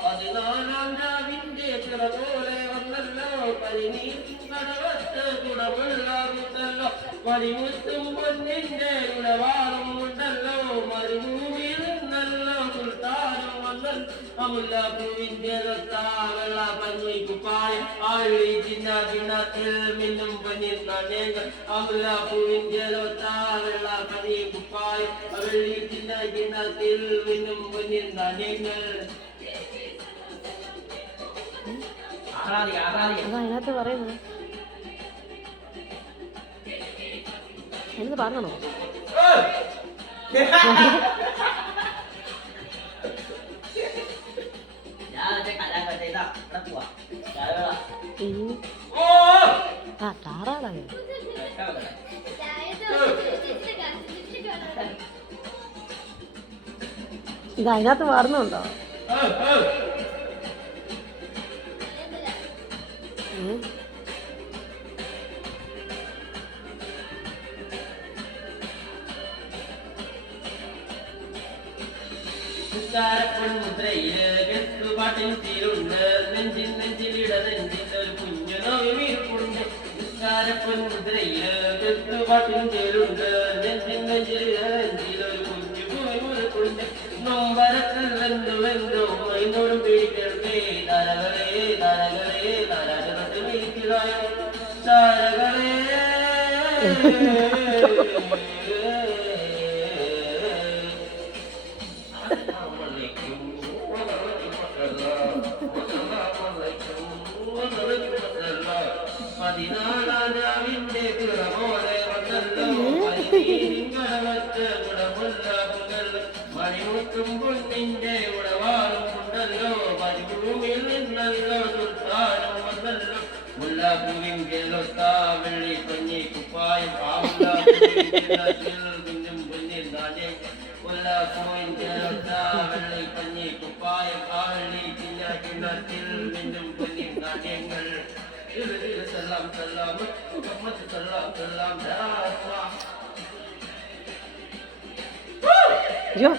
പതിനാലാം രാവിന്റെ ചിറ പോലെ വന്നല്ലോ പരിനീക്കും കടവത്ത് കുടമുള്ളാകുന്നല്ലോ പരിമുത്തും പൊന്നിന്റെ കുടവാളും ഉണ്ടല്ലോ മരുഭൂമിയിൽ നിന്നല്ലോ സുൽത്താനും വന്നല്ലോ അമുല്ലാപ്പൂവിന്റെ വെള്ള പഞ്ഞി കുപ്പായം ആഴി ചിന്ന ചിന്നത്തിൽ മിന്നും പഞ്ഞിൽ നാണ്യങ്ങൾ അമുല്ലാപ്പൂവിന്റെ വെള്ള പഞ്ഞി കുപ്പായം വെള്ളി ചിന്ന ചിന്നത്തിൽ മിന്നും പഞ്ഞിൽ നാണ്യങ്ങൾ. അതിനകത്ത് പറയുന്നത് എന്ന് പറഞ്ഞോ ആ കാറാണ് ഇത് അതിനകത്ത് മാറുന്നുണ്ടോ? മുദ്രയില് പാട്ടിൻ തീരുണ്ട് നെഞ്ചിൻ നെഞ്ചിലിട നെഞ്ചിൽ ഒരു കുഞ്ഞു നോവിമീർപ്പുണ്ട്. മുദ്രയില് പാട്ടിൻ തീരുണ്ട് നെഞ്ചിൻ നെഞ്ചിലിട നെഞ്ചിൽ ഒരു കുഞ്ഞു ഭൂമിമുറുക്കുണ്ട്. നൊമ്പരക്കല്ലെന്തുവെന്തോ മൈനോടും പിടിക്കണേ താരകളെ താരകളെ താരകത്ത് വീട്ടിലായോ താരകളെ പതിനാലാം രാവിന്റെ പിറ പോലെ വന്നല്ലോ കടവത്ത് കുടമുള്ള മണിമുത്തും പൊന്നിന്റെ ഉടവാളും ഉണ്ടല്ലോ മരുഭൂമിയിൽ നിന്നല്ലോ സുൽത്താനും വന്നല്ലോ മുല്ലാപ്പൂവിന്റെ ലൊത്ത വെള്ളി പഞ്ഞി കുപ്പായം കുഞ്ഞും പൊന്നിൽ നാട്യം മുല്ലാപ്പൂവിന്റെ ലൊത്ത വെള്ളി പഞ്ഞി കുപ്പായം വെള്ളി ചിന്നത്തിൽ മിന്നും പൊന്നിൽ നാട്യങ്ങൾ. സലാം സലാം സലാം സലാം അയ്യോ